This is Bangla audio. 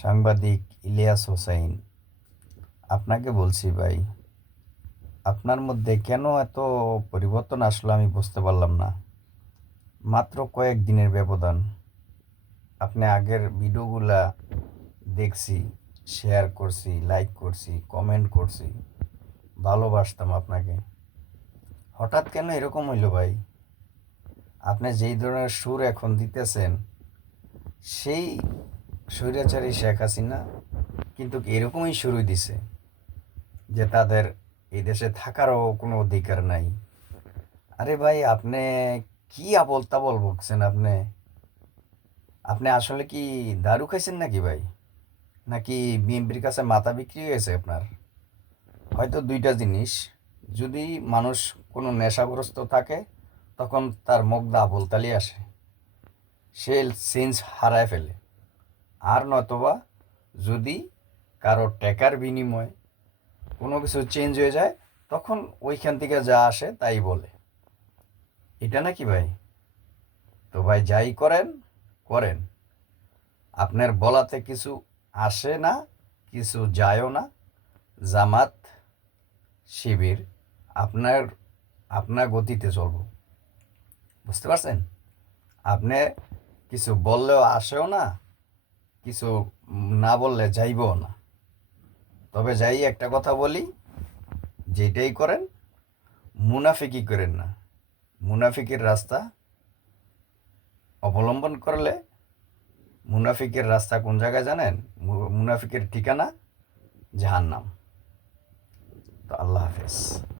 সাংবাদিক ইলিয়াস হোসাইন, আপনাকে বলছি ভাই, আপনার মধ্যে কেন এত পরিবর্তন আসলো আমি বুঝতে পারলাম না। মাত্র কয়েক দিনের ব্যবধান। আপনি আগের ভিডিওগুলা দেখছি, শেয়ার করছি, লাইক করছি, কমেন্ট করছি, ভালোবাসতাম আপনাকে। হঠাৎ কেন এরকম হইলো ভাই? আপনি যেই ধরনের সুর এখন দিতেছেন, সেই স্বৈরাচারী শেখ হাসিনা কিন্তু এরকমই শুরু দিছে যে তাদের এই দেশে থাকারও কোনো অধিকার নাই। আরে ভাই, আপনি কি আবল তাবল বকছেন? আপনি আপনি আসলে কি দারু খাইছেন নাকি ভাই? নাকি বিএনপির কাছে মাথা বিক্রি হয়েছে আপনার? হয়তো দুইটা জিনিস। যদি মানুষ কোনো নেশাগ্রস্ত থাকে, তখন তার মুগ্ধা আবল তালি আসে, সে সেন্স হারায় ফেলে। আর নয়তোবা যদি কারো টাকার বিনিময়ে কোনো কিছু চেঞ্জ হয়ে যায়, তখন ওইখান থেকে যা আসে তাই বলে। এটা নাকি ভাই? তো ভাই যাই করেন করেন, আপনার বলাতে কিছু আসে না, কিছু যায়ও না। জামাত শিবির আপনার আপনার গতিতে চলবো, বুঝতে পারছেন? আপনি কিছু বললেও আসেও না, কিছু না বললে যাইবও না। তবে যাই একটা কথা বলি, যেটাই করেন মুনাফিকি করেন না। মুনাফিকের রাস্তা অবলম্বন করলে, মুনাফিকের রাস্তা কোন জায়গায় জানেন? মুনাফিকের ঠিকানা জাহান্নাম। তো আল্লাহ হাফেজ।